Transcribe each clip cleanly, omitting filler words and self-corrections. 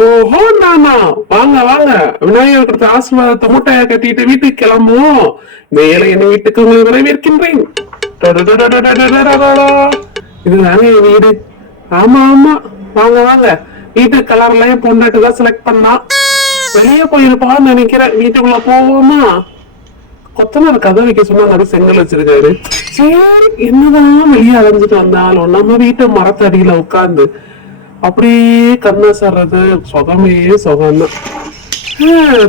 ஓஹோ நானா, வாங்க வாங்க. விநாயகர் கொடுத்த ஆசீர்வாதத்தை மூட்டையா கட்டிட்டு வீட்டுக்கு கிளம்புவோம். இந்த ஏழை என்ன வீட்டுக்கு உங்களை வரவேற்கின்றேன். டடடடடடடடடடடா. இதுதானே என் வீடு. ஆமா ஆமா, வாங்க வாங்க. வீட்டு கலர்லயும் பொண்டாட்டு தான் செலக்ட் பண்ணா. வெளியே போயிருப்பான்னு நினைக்கிறேன். வீட்டுக்குள்ள போவோமா? கொத்தனார் கதை வைக்க சொன்னா அது செங்கல் வச்சிருக்காரு. சரி, என்னதான் வெளியே அலைஞ்சிட்டு வந்தாலும் நம்ம வீட்டு மரத்தடியில உட்கார்ந்து அப்படியே கண்ணா சர்றது சுகமே சுகம்தான்.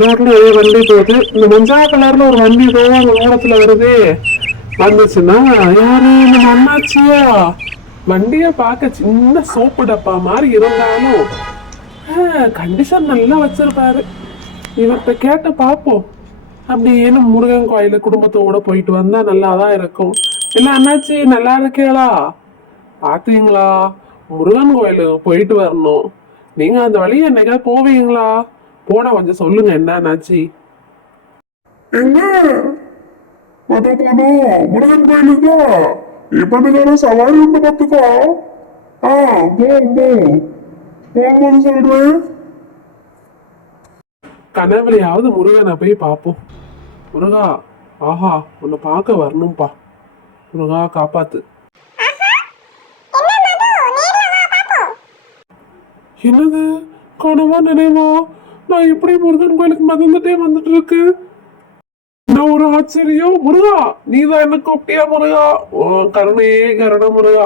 ரோட்ல நிறைய வண்டி போகுது. இந்த மஞ்சா கலர்ல ஒரு வண்டி ஏதோ அந்த ஓரத்துல வருது. வந்துச்சுன்னா யாரு நம்ம அண்ணாச்சியா? வண்டிய பார்க்க சின்ன சோப்பு டப்பா மாதிரி இருந்தாலும் கண்டிஷன் நல்லா வச்சிருப்பாரு. இவர்கிட்ட கேட்டு பார்ப்போம். அப்படின்னு முருகன் கோயிலு குடும்பத்தோட போயிட்டு வந்தா நல்லாதான் இருக்கும். என்ன அண்ணாச்சி, நல்லா இருக்கீங்களா? பாத்தீங்களா, முருகன் கோயிலுக்கு போயிட்டு வரணும். நீங்க அந்த வழியை என்னைக்காவது போவீங்களா? போனா கொஞ்சம் சொல்லுங்க என்ன அண்ணாச்சி. எங்க போனோம் முருகன் கோயிலுக்கா? இப்ப சவாரி உண்டு பார்த்துக்கோ. போகும்போது சொல்றேன். கனவுலையாவது முருகனை போய் பார்ப்போம். முருகா, ஆஹா, உன்னை பார்க்க வரணும்பா. முருகா காப்பாத்து. என்னது, கனவா நினைவா? நான் எப்படி முருகன் கோயிலுக்கு மறந்துட்டே வந்துட்டு இருக்கு. என்ன ஒரு ஆச்சரியம். முருகா, நீதான் என்ன கூப்பிட்டியா முருகா? ஓ கருணையே கருண முருகா.